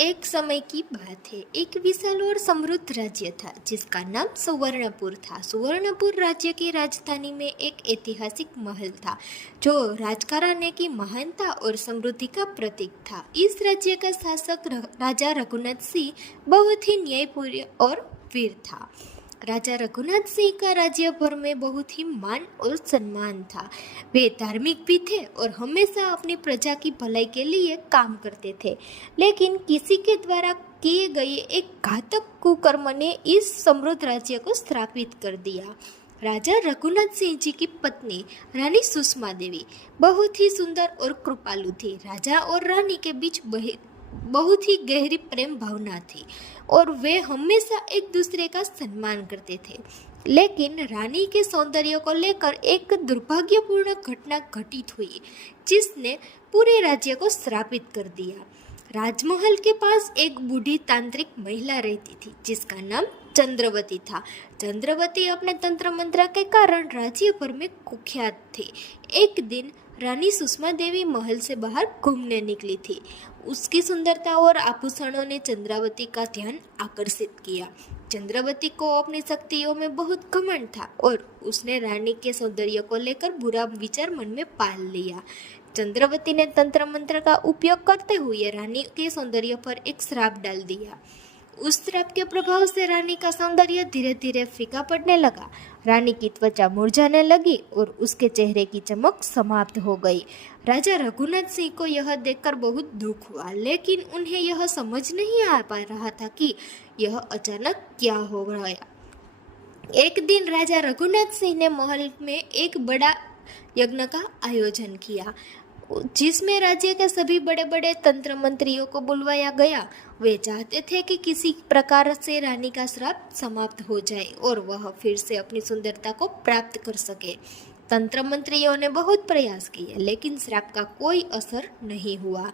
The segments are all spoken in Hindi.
एक समय की बात है। एक विशाल और समृद्ध राज्य था जिसका नाम सुवर्णपुर था। सुवर्णपुर राज्य की राजधानी में एक ऐतिहासिक महल था जो राजघराने की महानता और समृद्धि का प्रतीक था। इस राज्य का शासक राजा रघुनाथ सिंह बहुत ही न्यायप्रिय और वीर था। राजा रघुनाथ सिंह का राज्य भर में बहुत ही मान और सम्मान था। वे धार्मिक भी थे और हमेशा अपनी प्रजा की भलाई के लिए काम करते थे। लेकिन किसी के द्वारा किए गए एक घातक कुकर्म ने इस समृद्ध राज्य को श्रापित कर दिया। राजा रघुनाथ सिंह जी की पत्नी रानी सुषमा देवी बहुत ही सुंदर और कृपालु थी। राजा और रानी के बीच बहुत ही गहरी प्रेम भावना थी और वे हमेशा एक दूसरे का सम्मान करते थे। लेकिन रानी के सौंदर्य को लेकर एक दुर्भाग्यपूर्ण घटना घटित हुई जिसने पूरे राज्य को श्रापित कर दिया। राजमहल के पास एक बूढ़ी तांत्रिक महिला रहती थी जिसका नाम चंद्रवती था। चंद्रवती अपने तंत्र मंत्र के कारण राज्य भर में कुख्यात थी। एक दिन रानी सुषमा देवी महल से बाहर घूमने निकली थी। उसकी सुंदरता और आभूषणों ने चंद्रावती का ध्यान आकर्षित किया। चंद्रावती को अपनी शक्तियों में बहुत घमंड था और उसने रानी के सौंदर्य को लेकर बुरा विचार मन में पाल लिया। चंद्रावती ने तंत्र मंत्र का उपयोग करते हुए रानी के सौंदर्य पर एक श्राप डाल दिया। उस श्राप के प्रभाव से रानी का सौंदर्य धीरे धीरे फीका पड़ने लगा। रानी की त्वचा मुरझाने लगी और उसके चेहरे की चमक समाप्त हो गई। राजा रघुनाथ सिंह को यह देखकर बहुत दुख हुआ, लेकिन उन्हें यह समझ नहीं आ पा रहा था कि यह अचानक क्या हो गया। एक दिन राजा रघुनाथ सिंह ने महल में एक बड़ा यज्ञ का आयोजन किया जिसमें राज्य के सभी बड़े बड़े तंत्र मंत्रियों को बुलवाया गया। वे चाहते थे कि किसी प्रकार से रानी का श्राप समाप्त हो जाए और वह फिर से अपनी सुंदरता को प्राप्त कर सके। तंत्र मंत्रियों ने बहुत प्रयास किए लेकिन श्राप का कोई असर नहीं हुआ।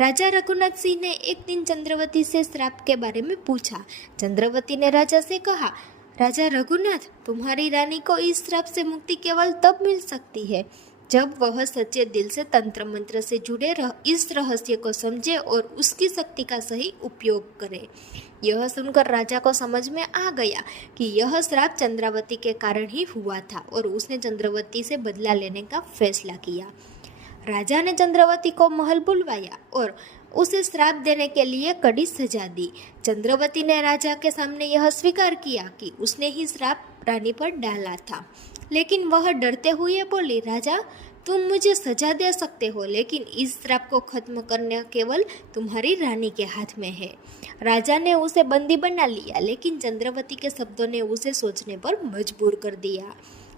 राजा रघुनाथ सिंह ने एक दिन चंद्रवती से श्राप के बारे में पूछा। चंद्रवती ने राजा से कहा, राजा रघुनाथ, तुम्हारी रानी को इस श्राप से मुक्ति केवल तब मिल सकती है जब वह सच्चे दिल से तंत्र मंत्र से जुड़े इस रहस्य को समझे और उसकी शक्ति का सही उपयोग करे। यह सुनकर राजा को समझ में आ गया कि यह श्राप चंद्रावती के कारण ही हुआ था और उसने चंद्रावती से बदला लेने का फैसला किया। राजा ने चंद्रावती को महल बुलवाया और उसे श्राप देने के लिए कड़ी सजा दी। चंद्रावती ने राजा के सामने यह स्वीकार किया कि उसने ही श्राप रानी पर डाला था, लेकिन वह डरते हुए बोली, राजा, तुम मुझे सजा दे सकते हो लेकिन इस श्राप को खत्म करना केवल तुम्हारी रानी के हाथ में है। राजा ने उसे बंदी बना लिया लेकिन चंद्रावती के शब्दों ने उसे सोचने पर मजबूर कर दिया।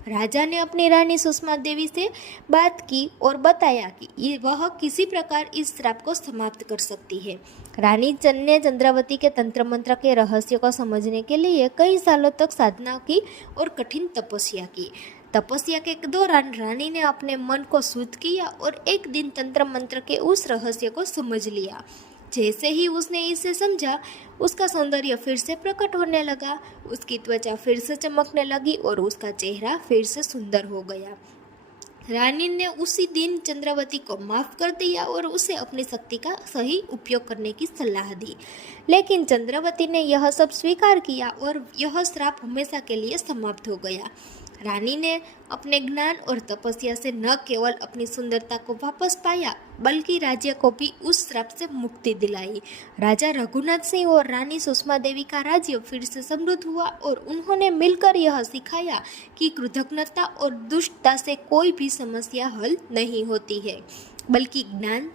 राजा ने अपनी रानी सुषमा देवी से बात की और बताया कि वह किसी प्रकार इस श्राप को समाप्त कर सकती है। रानी ने चंद्रावती के तंत्र मंत्र के रहस्य को समझने के लिए कई सालों तक साधना की और कठिन तपस्या की। तपस्या के दौरान रानी ने अपने मन को शुद्ध किया और एक दिन तंत्र मंत्र के उस रहस्य को समझ लिया। जैसे ही उसने इसे समझा, उसका सौंदर्य फिर से प्रकट होने लगा, उसकी त्वचा फिर से चमकने लगी और उसका चेहरा फिर से सुंदर हो गया। रानी ने उसी दिन चंद्रावती को माफ कर दिया और उसे अपनी शक्ति का सही उपयोग करने की सलाह दी। लेकिन चंद्रावती ने यह सब स्वीकार किया और यह श्राप हमेशा के लिए समाप्त हो गया। रानी ने अपने ज्ञान और तपस्या से न केवल अपनी सुंदरता को वापस पाया बल्कि राज्य को भी उस श्राप से मुक्ति दिलाई। राजा रघुनाथ सिंह और रानी सुषमा देवी का राज्य फिर से समृद्ध हुआ और उन्होंने मिलकर यह सिखाया कि कृतज्ञता और दुष्टता से कोई भी समस्या हल नहीं होती है, बल्कि ज्ञान